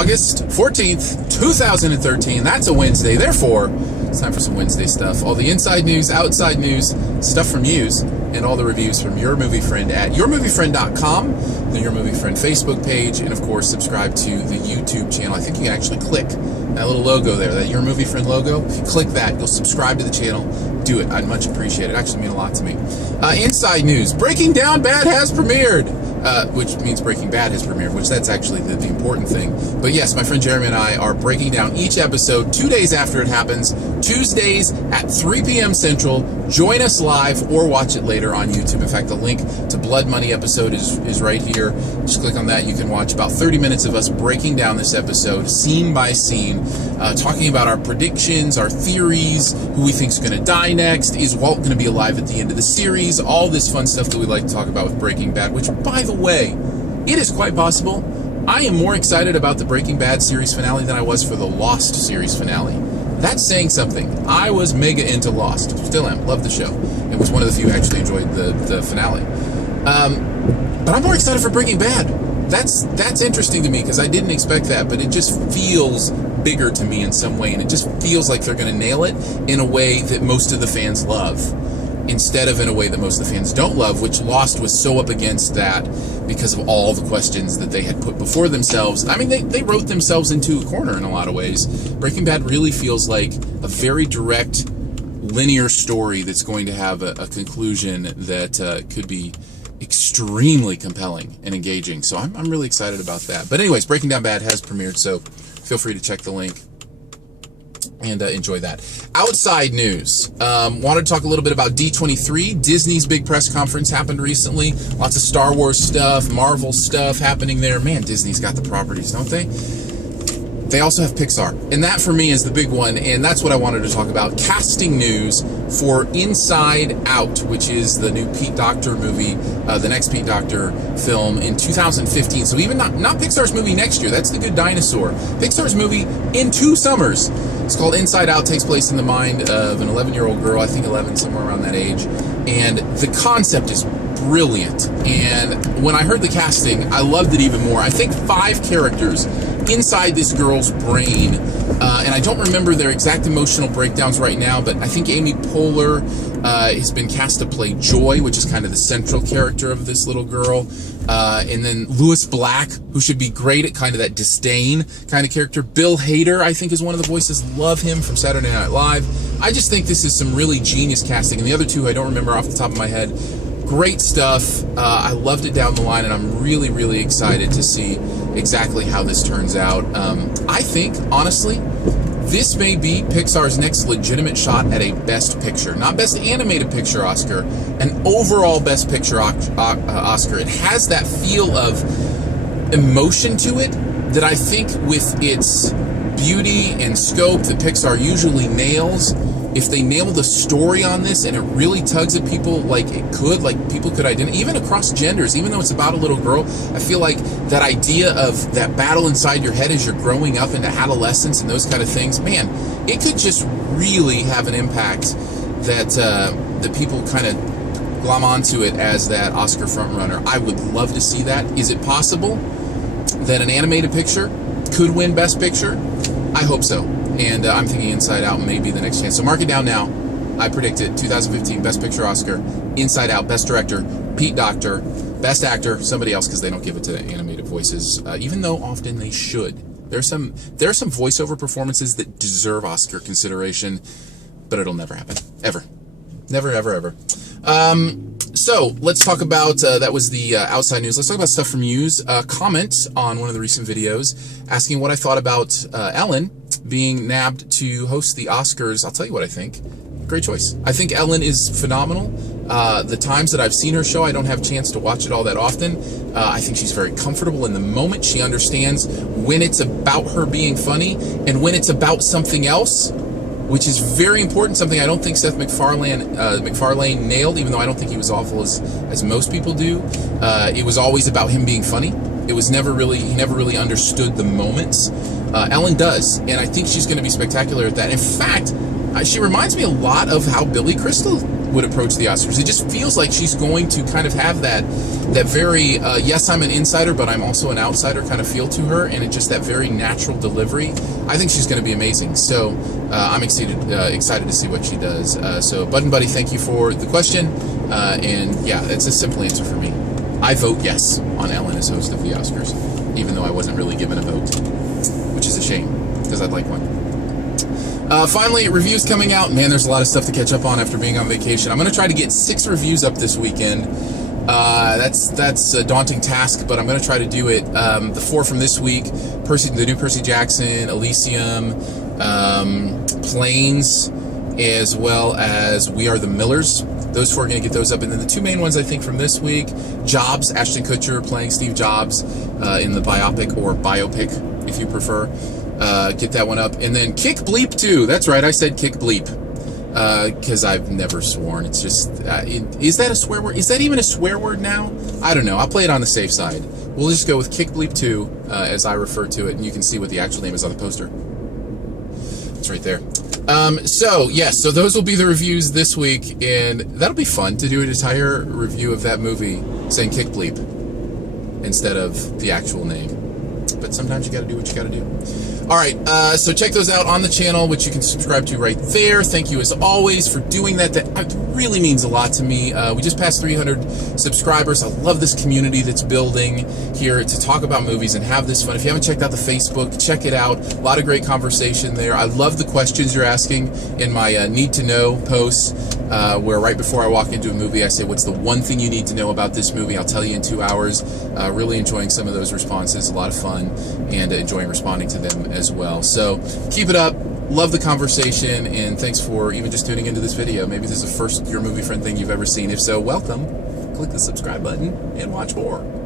August 14th, 2013. That's a Wednesday. Therefore, it's time for some Wednesday stuff. All the inside news, outside news, stuff from yous, and all the reviews from Your Movie Friend at yourmoviefriend.com, the Your Movie Friend Facebook page, and of course, subscribe to the YouTube channel. I think you can actually click that little logo there, that Your Movie Friend logo. If you click that, you'll subscribe to the channel. Do it. I'd much appreciate it. It actually mean a lot to me. Inside news. Breaking Down Bad has premiered. Which means Breaking Bad has premiered, which that's actually the important thing. But yes, my friend Jeremy and I are breaking down each episode 2 days after it happens, Tuesdays at 3 p.m. Central. Join us live or watch it later on YouTube. In fact, the link to Blood Money episode is right here. Just click on that. You can watch about 30 minutes of us breaking down this episode, scene by scene, talking about our predictions, our theories, who we think is going to die next, is Walt going to be alive at the end of the series, all this fun stuff that we like to talk about with Breaking Bad, which, by the way, it is quite possible I am more excited about the Breaking Bad series finale than I was for the Lost series finale. That's saying something. I was mega into Lost. Still am. Love the show. It was one of the few who actually enjoyed the finale. But I'm more excited for Breaking Bad. That's interesting to me because I didn't expect that, but it just feels bigger to me in some way, and it just feels like they're going to nail it in a way that most of the fans love, instead of in a way that most of the fans don't love, which Lost was so up against that because of all the questions that they had put before themselves. I mean, they wrote themselves into a corner in a lot of ways. Breaking Bad really feels like a very direct, linear story that's going to have a conclusion that could be extremely compelling and engaging. So I'm really excited about that. But anyways, Breaking Down Bad has premiered, so feel free to check the link and enjoy that. Outside news. Wanted to talk a little bit about D23. Disney's big press conference happened recently. Lots of Star Wars stuff, Marvel stuff happening there. Man, Disney's got the properties, don't they? They also have Pixar. And that, for me, is the big one. And that's what I wanted to talk about. Casting news for Inside Out, which is the new Pete Docter movie, the next Pete Docter film in 2015. So even not Pixar's movie next year. That's The Good Dinosaur. Pixar's movie in 2 summers. It's called Inside Out. Takes place in the mind of an 11-year-old girl, I think 11, somewhere around that age. And the concept is brilliant. And when I heard the casting, I loved it even more. I think 5 characters inside this girl's brain, and I don't remember their exact emotional breakdowns right now, but I think Amy Poehler has been cast to play Joy, which is kind of the central character of this little girl, and then Louis Black, who should be great at kind of that disdain kind of character. Bill Hader, I think, is one of the voices. Love him from Saturday Night Live. I just think this is some really genius casting, and the other 2 I don't remember off the top of my head. Great stuff. I loved it down the line, and I'm really, really excited to see exactly how this turns out. I think, honestly, this may be Pixar's next legitimate shot at a Best Picture. Not Best Animated Picture Oscar, an overall Best Picture Oscar. It has that feel of emotion to it that I think, with its beauty and scope that Pixar usually nails, if they nail the story on this and it really tugs at people like it could, like people could identify, even across genders, even though it's about a little girl, I feel like that idea of that battle inside your head as you're growing up into adolescence and those kind of things, man, it could just really have an impact that people kind of glom onto it as that Oscar frontrunner. I would love to see that. Is it possible that an animated picture could win Best Picture? I hope so. And I'm thinking Inside Out may be the next chance. So mark it down now. I predict it. 2015 Best Picture Oscar. Inside Out, Best Director, Pete Docter. Best Actor, somebody else, because they don't give it to animated voices, even though often they should. There are some voiceover performances that deserve Oscar consideration, but it'll never happen. Ever. Never, ever, ever. So let's talk about, that was the outside news. Let's talk about stuff from yous. Comment on one of the recent videos asking what I thought about Ellen being nabbed to host the Oscars. I'll tell you what I think. Great choice. I think Ellen is phenomenal. The times that I've seen her show, I don't have a chance to watch it all that often. I think she's very comfortable in the moment. She understands when it's about her being funny and when it's about something else, which is very important, something I don't think Seth MacFarlane nailed, even though I don't think he was awful as most people do. It was always about him being funny. It was he never really understood the moments. Ellen does, and I think she's going to be spectacular at that. In fact, she reminds me a lot of how Billy Crystal would approach the Oscars. It just feels like she's going to kind of have that very yes, I'm an insider, but I'm also an outsider kind of feel to her, and it's just that very natural delivery. I think she's going to be amazing. So I'm excited to see what she does. So Button Buddy, thank you for the question. And yeah, it's a simple answer for me. I vote yes on Ellen as host of the Oscars, even though I wasn't really given a vote, which is a shame because I'd like one. Finally, reviews coming out. Man, there's a lot of stuff to catch up on after being on vacation. I'm going to try to get 6 reviews up this weekend. That's a daunting task, but I'm going to try to do it. The 4 from this week, the new Percy Jackson, Elysium, Planes, as well as We Are the Millers. Those 4 are going to get those up. And then the 2 main ones, I think, from this week, Jobs, Ashton Kutcher playing Steve Jobs in the biopic, or biopic, if you prefer. Get that one up. And then Kick Bleep 2. That's right, I said Kick Bleep. Because I've never sworn. It's just, is that a swear word? Is that even a swear word now? I don't know. I'll play it on the safe side. We'll just go with Kick Bleep 2, as I refer to it, and you can see what the actual name is on the poster. It's right there. So those will be the reviews this week, and that'll be fun to do an entire review of that movie saying Kick Bleep instead of the actual name. But sometimes you gotta do what you gotta do. Alright, so check those out on the channel, which you can subscribe to right there. Thank you as always for doing that. That really means a lot to me. We just passed 300 subscribers. I love this community that's building here to talk about movies and have this fun. If you haven't checked out the Facebook, check it out. A lot of great conversation there. I love the questions you're asking in my Need to Know posts, where right before I walk into a movie, I say, what's the one thing you need to know about this movie? I'll tell you in 2 hours. Really enjoying some of those responses. A lot of fun, and enjoying responding to them as well. So keep it up. Love the conversation, and thanks for even just tuning into this video. Maybe this is the first Your Movie Friend thing you've ever seen. If so, welcome. Click the subscribe button and watch more.